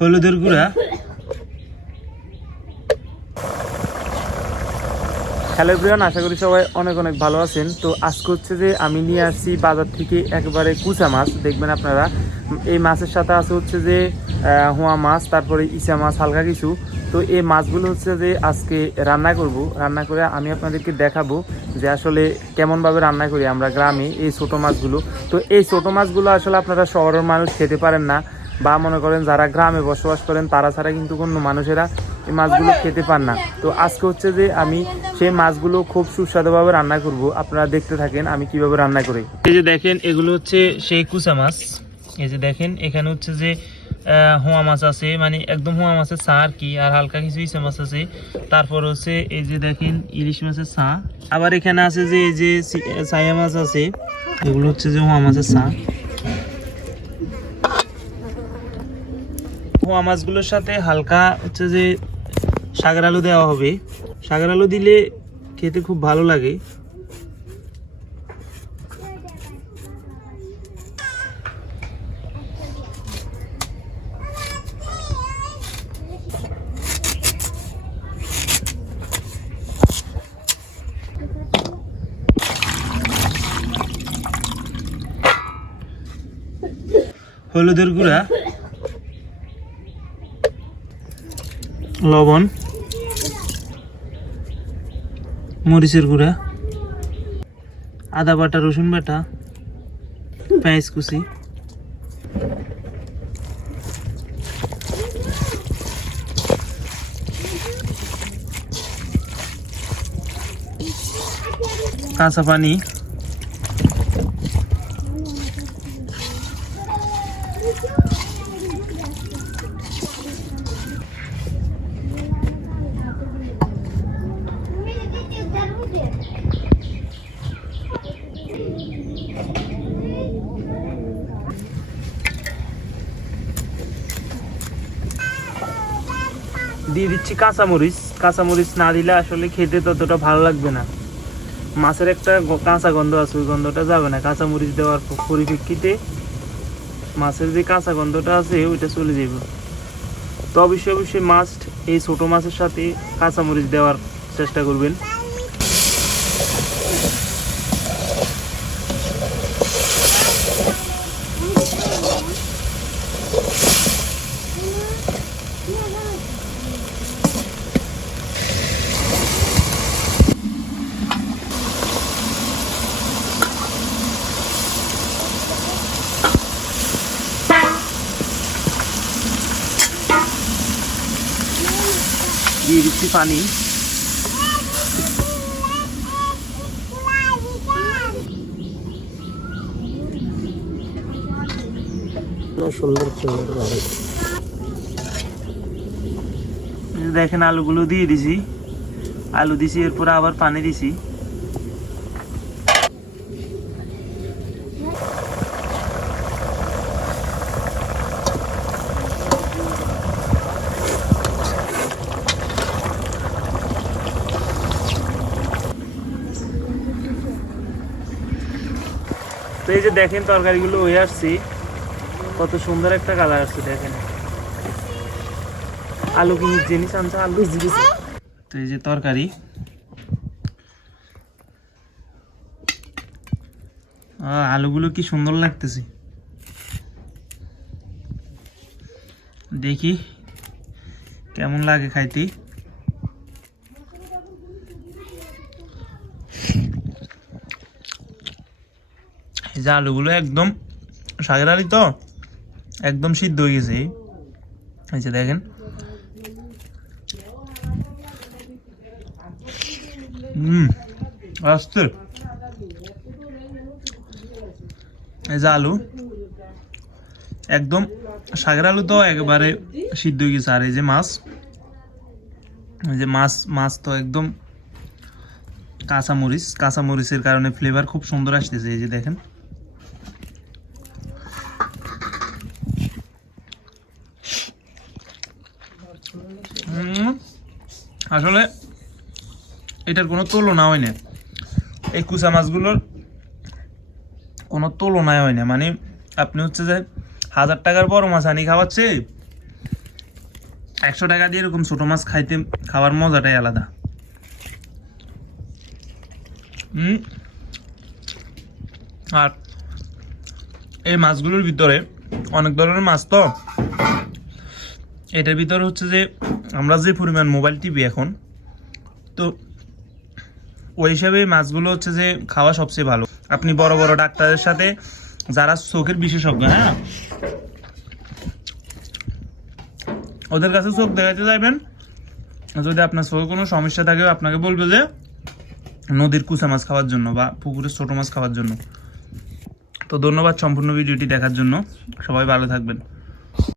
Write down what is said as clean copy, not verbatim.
হলুদের গুঁড়া। Hello everyone, আশা করি সবাই অনেক অনেক ভালো আছেন। তো আজকে হচ্ছে যে আমি নিয়ে আসছি বাজার থেকে একেবারে কুচা মাছ। দেখবেন আপনারা এই মাছের সাথে আছে হচ্ছে যে হোয়া মাছ, তারপরে ইচা মাছ হালকা কিছু। তো এই মাছগুলো হচ্ছে যে আজকে রান্না করব। রান্না করে আমি আপনাদেরকে দেখাবো যে আসলে কেমনভাবে রান্না করি আমরা গ্রামে এই ছোটো মাছগুলো। তো এই ছোটো মাছগুলো আসলে আপনারা শহরের মানুষ খেতে পারেন না, বা মনে করেন যারা গ্রামে বসবাস করেন তারা ছাড়া কিন্তু কোনো মানুষেরা এই মাছগুলো খেতে পান না। তো আজকে হচ্ছে যে আমি সেই মাছগুলো খুব সুস্বাদুভাবে রান্না করব। আপনারা দেখতে থাকেন আমি কিভাবে রান্না করি। এই যে দেখেন, এগুলো হচ্ছে সেই কুচা মাছ। এই যে দেখেন, এখানে হচ্ছে যে হোয়া মাছ আছে, মানে একদম হোয়া মাছের ছা আর কি, আর হালকা কিছু ইচা মাছ আছে। তারপর হচ্ছে এই যে দেখেন ইলিশ মাছের ছা। আবার এখানে আছে যে এই যে ছায়া মাছ আছে, এগুলো হচ্ছে যে হোয়া মাছের ছা। হোয়া মাছগুলোর সাথে হালকা হচ্ছে যে শাকের আলু দেওয়া হবে। শাকের আলু দিলে খেতে খুব ভালো লাগে। হলুদের গুঁড়া, লবণ, মরিচের গুঁড়া, আদা বাটা, রসুন বাটা, পেঁয়াজ কুচি, কাঁচা পানি, দিয়ে দিচ্ছি কাঁচামরিচ। কাঁচামরিচ না দিলে আসলে খেতে ততটা ভালো লাগবে না। মাছের একটা কাঁচা গন্ধ আছে, ওই গন্ধটা যাবে না। কাঁচামরিচ দেওয়ার পরিপ্রেক্ষিতে মাছের যে কাঁচা গন্ধটা আছে ওইটা চলে যাবে। তো অবশ্যই অবশ্যই মাস্ট এই ছোটো মাছের সাথে কাঁচামরিচ দেওয়ার চেষ্টা করবেন। দিয়ে দিচ্ছি পানি। দেখেন আলুগুলো দিয়ে দিছি, আলু দিছি, এরপর আবার পানি দিছি। তো এই যে দেখেন তরকারিগুলো হয়ে আসছি, কত সুন্দর একটা কালার আসছে দেখেন। আলু কি জিনিস আনছে, আলু জিনিস। তো এই যে তরকারি, আলুগুলো কি সুন্দর লাগতেছে। দেখি কেমন লাগে খাইতে। এই যে আলুগুলো একদম শাকের আলু, তো একদম সিদ্ধ হয়ে গেছে। এই যে দেখেন, আসছে। এই যে আলু একদম শাকের আলু তো একেবারে সিদ্ধ হয়ে গেছে। আর এই যে মাছ, এই যে মাছ তো একদম কাঁচামরিচের কারণে ফ্লেভার খুব সুন্দর আসতেছে। এই যে দেখেন, আসলে এটার কোনো তুলনা হয় না। এই কুচা মাছগুলোর কোনো তুলনায় হয় না। মানে আপনি হচ্ছে যে 1000 টাকার বড় মাছ আনি খাওয়াচ্ছে, 100 টাকা দিয়ে এরকম ছোট মাছ খাওয়ার মজাটাই আলাদা। আর এই মাছগুলোর ভিতরে অনেক ধরনের মাছ, তো এটার ভিতরে হচ্ছে যে আমরা যে পরিমাণ মোবাইল টিভি এখন, তো ওই হিসাবে মাছগুলো হচ্ছে যে খাওয়া সবচেয়ে ভালো। আপনি বড় বড় ডাক্তারের সাথে, যারা চোখের বিশেষজ্ঞ, হ্যাঁ, ওদের কাছে চোখ দেখাতে যাবেন, যদি আপনার চোখে কোনো সমস্যা থাকে আপনাকে বলবে যে নদীর কুচা মাছ খাওয়ার জন্য বা পুকুরের ছোট মাছ খাওয়ার জন্য। তো ধন্যবাদ সম্পূর্ণ ভিডিওটি দেখার জন্য, সবাই ভালো থাকবেন।